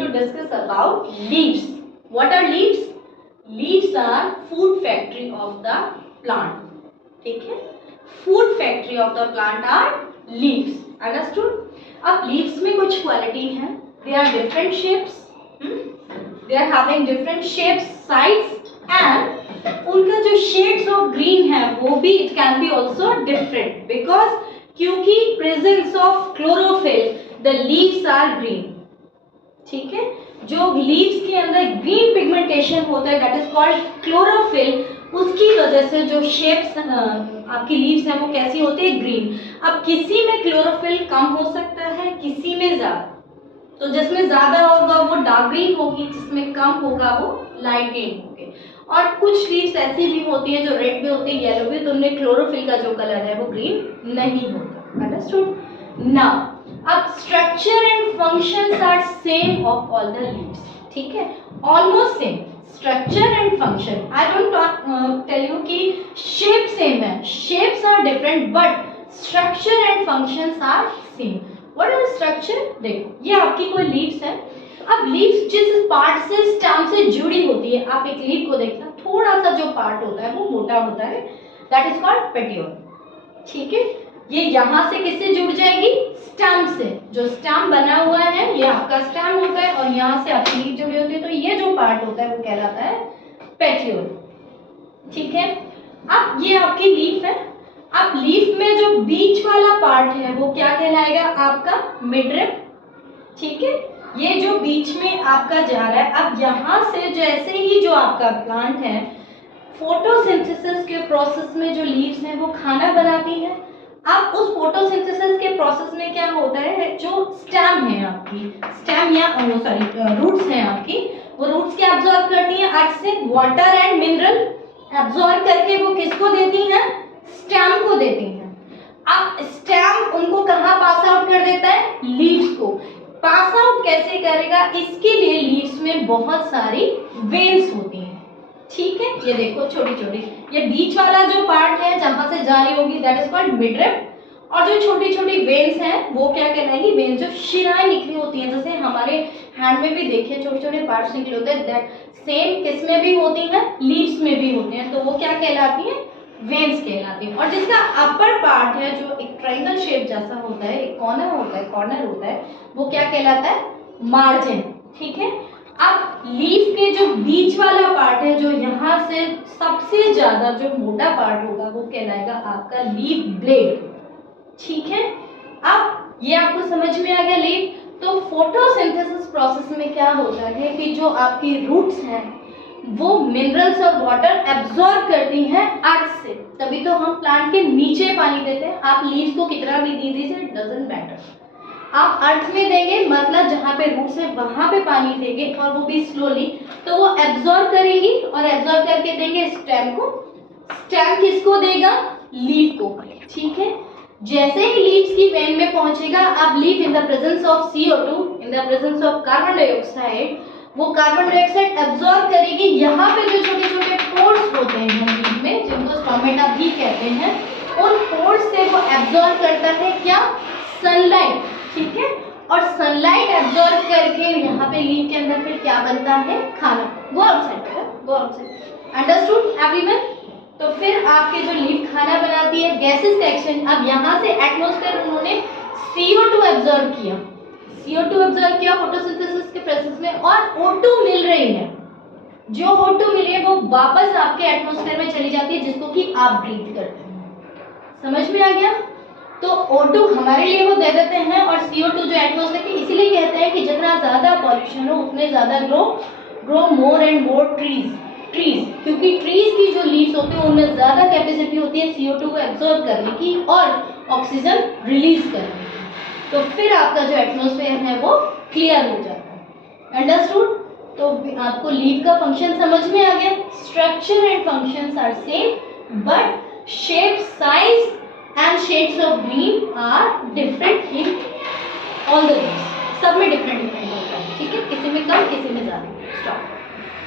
to discuss about leaves. What are leaves? Leaves are food factory of the plant. ठीक है, food factory of the plant are leaves. Understood? अब leaves में कुछ quality हैं. They are different shapes. They are having different shapes, size and उनका जो shades of green है वो भी it can be also different because क्योंकि presence of chlorophyll the leaves are green. ठीक है, जो लीव्स के अंदर ग्रीन पिगमेंटेशन होता है दैट इज कॉल्ड क्लोरोफिल, उसकी वजह से जो शेप्स आपकी लीव्स हैं वो कैसी होती है, ग्रीन. अब किसी में क्लोरोफिल कम हो सकता है, किसी में ज्यादा. तो जिसमें ज्यादा होगा वो डार्क ग्रीन होगी, जिसमें कम होगा वो लाइट ग्रीन होगी. और कुछ लीव्स ऐसी भी होती हैं जो रेड भी होती है, येलो भी, तो उनमें क्लोरोफिल का जो कलर है वो ग्रीन नहीं होता. अंडरस्टूड? नाउ अब structure and functions are same of all the leaves. ठीक है, almost same structure and function. I don't tell you कि शेप सेम है, shapes are different but structure and functions are same. What is structure? देखो ये आपकी कोई leaves है. अब लीव्स जिस पार्ट से स्टेम से जुड़ी होती है, आप एक लीफ को देखना, थोड़ा सा जो पार्ट होता है वो मोटा होता है, दैट इज कॉल्ड पेटियोल. ठीक है, ये यहाँ से किससे जुड़ जाएगी, स्टेम से. जो स्टेम बना हुआ है ये आपका स्टेम होता है और यहाँ से आपकी लीफ जुड़ी होती है, तो ये जो पार्ट होता है वो कहलाता है पेटियोल. ठीक है, अब ये आपकी लीफ है. अब लीफ में जो बीच वाला पार्ट है वो क्या कहलाएगा, आपका मिडरिम. ठीक है, ये जो बीच में आपका जा रहा है. अब यहाँ से जैसे ही जो आपका प्लांट है फोटोसिंथेसिस के प्रोसेस में जो लीव्स हैं वो खाना बनाती है. अब उस फोटोसिंथेसिस के प्रोसेस में क्या होता है, जो स्टेम है आपकी, स्टेम या रूट्स हैं आपकी, वो रूट्स क्या अब्सॉर्ब करती हैं अर्थ से, वाटर एंड मिनरल अब्सॉर्ब करके वो किसको देती हैं, स्टेम को देती हैं. अब स्टेम उनको कहाँ पास आउट कर देता है, लीव्स को. पास आउट कैसे करेगा, इसके लिए लीव्स में बहुत सारी वेन्स होती हैं. ठीक है, ये देखो छोटी छोटी, ये बीच वाला जो पार्ट है जहां से जा रही होगी दैट इज कॉल्ड मिडरिम. और जो छोटी छोटी वेन्स हैं वो क्या कहलाएंगी, वेन्स. जो शिराएं निकली होती हैं, जैसे हमारे हैंड में भी देखिए छोटे छोटे पार्ट्स निकले होते हैं, दैट सेम किस में भी होती हैं, लीव्स में भी होते हैं, तो वो क्या कहलाती हैं, वेन्स कहलाती हैं. और जिसका अपर पार्ट है जो एक ट्रायंगल शेप जैसा होता है, एक कॉर्नर होता है, वो क्या कहलाता है, मार्जिन. ठीक है, अब लीफ के जो बीच वाला पार्ट है, जो यहाँ से सबसे ज्यादा जो मोटा पार्ट होगा वो कहलाएगा आपका लीफ ब्लेड. ठीक है, अब ये आपको समझ में आ गया लीफ. तो फोटोसिंथेसिस प्रोसेस में क्या होता है कि जो आपकी रूट्स हैं वो मिनरल्स और वाटर एब्जॉर्ब करती हैं अर्थ से, तभी तो हम प्लांट के नीचे पानी देते हैं. आप लीव्स को कितना भी दे दीजिए, डजंट मैटर. आप अर्थ में देंगे मतलब जहाँ पे रूट्स है वहां पे पानी देंगे और वो भी स्लोली, तो वो एब्जॉर्ब करेगी और एब्जॉर्ब करके देंगे स्टेम को. स्टेम किसको देगा, लीफ को. ठीक है, जैसे ही लीव्स की वेन में पहुंचेगा, अब leaf in the presence of CO2, in the presence of carbon dioxide, वो कार्बन डाइऑक्साइड एब्जॉर्ब करेगी. यहाँ पे जो छोटे छोटे पोर्स होते हैं लीफ में, जिनको स्टोमेटा भी कहते हैं, उन पोर्स से वो एब्जॉर्ब करता है क्या, सनलाइट. ठीक है, और सनलाइट एब्जॉर्ब करके यहाँ पे लीफ के अंदर फिर क्या बनता है, खाना. Go outside. Understood everyone? तो फिर आपके जो लीफ खाना बनाती है, गैसेस का एक्सचेंज. अब यहाँ से एटमॉस्फेयर उन्होंने CO2 एब्जॉर्ब किया, फोटोसिंथेसिस के प्रोसेस में, और O2 मिल रही है. जो O2 मिली है वो वापस आपके एटमॉस्फेयर में चली जाती है, जिसको कि आप ब्रीथ करते हैं. समझ में आ गया? तो O2 हमारे लिए वो दे देते हैं और CO2 जो एटमॉस्फेयर की, इसीलिए कहते हैं कि जितना ज्यादा पॉल्यूशन हो उतने ज्यादा grow more and more trees, क्योंकि ट्रीज की जो लीव्स होती है उनमें ज्यादा कैपेसिटी होती है CO2 को एब्जॉर्ब करने की और ऑक्सीजन रिलीज करने की. तो फिर आपका जो एटमॉस्फेयर है वो क्लियर हो जाता है. अंडरस्टूड? तो आपको लीव का फंक्शन समझ में आ गया. Structure and functions are same but shape, size and shades of green are different in all the leaves. सब में different होता है. ठीक है, किसी में कम किसी में ज्यादा. Stop.